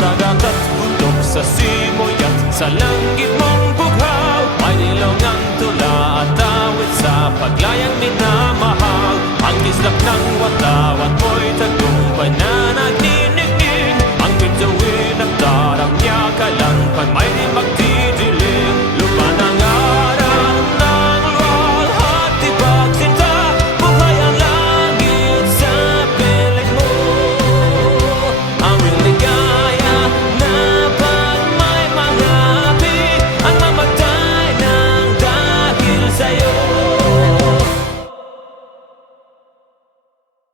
dagat at bundok, sa simoy at sa langit mong bughaw. May nilongang tula at awit sa paglayang minamahal, ang kislap ng watak